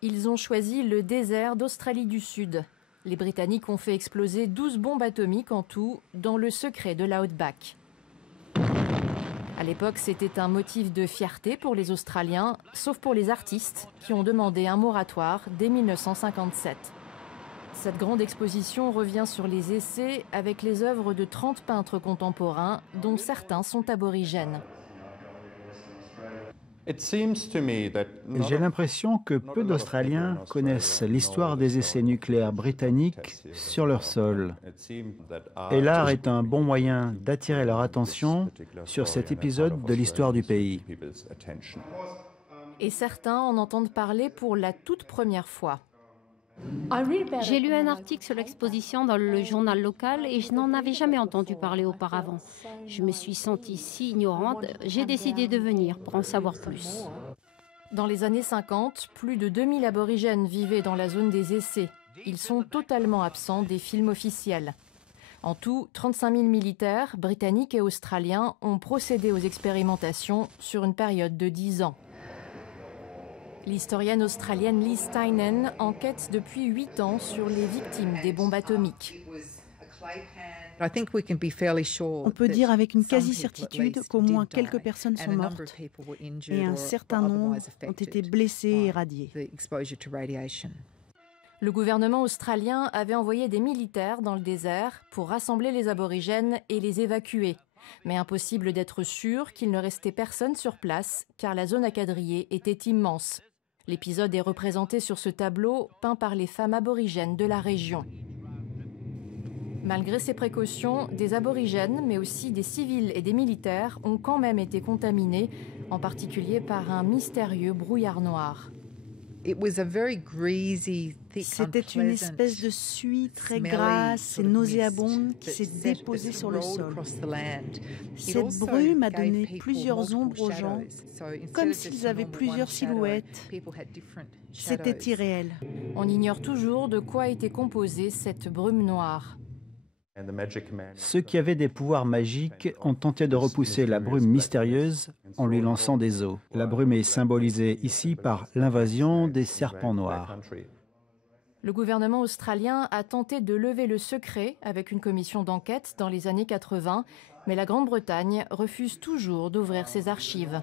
Ils ont choisi le désert d'Australie du Sud. Les Britanniques ont fait exploser 12 bombes atomiques en tout, dans le secret de l'Outback. À l'époque, c'était un motif de fierté pour les Australiens, sauf pour les artistes, qui ont demandé un moratoire dès 1957. Cette grande exposition revient sur les essais avec les œuvres de 30 peintres contemporains, dont certains sont aborigènes. J'ai l'impression que peu d'Australiens connaissent l'histoire des essais nucléaires britanniques sur leur sol. Et l'art est un bon moyen d'attirer leur attention sur cet épisode de l'histoire du pays. Et certains en entendent parler pour la toute première fois. J'ai lu un article sur l'exposition dans le journal local et je n'en avais jamais entendu parler auparavant. Je me suis sentie si ignorante, j'ai décidé de venir pour en savoir plus. Dans les années 50, plus de 2000 aborigènes vivaient dans la zone des essais. Ils sont totalement absents des films officiels. En tout, 35 000 militaires, britanniques et australiens, ont procédé aux expérimentations sur une période de 10 ans. L'historienne australienne Liz Tynan enquête depuis 8 ans sur les victimes des bombes atomiques. On peut dire avec une quasi-certitude qu'au moins quelques personnes sont mortes et un certain nombre ont été blessées et irradiées. Le gouvernement australien avait envoyé des militaires dans le désert pour rassembler les aborigènes et les évacuer. Mais impossible d'être sûr qu'il ne restait personne sur place, car la zone à quadriller était immense. L'épisode est représenté sur ce tableau, peint par les femmes aborigènes de la région. Malgré ces précautions, des aborigènes, mais aussi des civils et des militaires, ont quand même été contaminés, en particulier par un mystérieux brouillard noir. C'était une espèce de suie très grasse et nauséabonde qui s'est déposée sur le sol. Cette brume a donné plusieurs ombres aux gens, comme s'ils avaient plusieurs silhouettes. C'était irréel. On ignore toujours de quoi était composée cette brume noire. Ceux qui avaient des pouvoirs magiques ont tenté de repousser la brume mystérieuse en lui lançant des os. La brume est symbolisée ici par l'invasion des serpents noirs. Le gouvernement australien a tenté de lever le secret avec une commission d'enquête dans les années 80, mais la Grande-Bretagne refuse toujours d'ouvrir ses archives.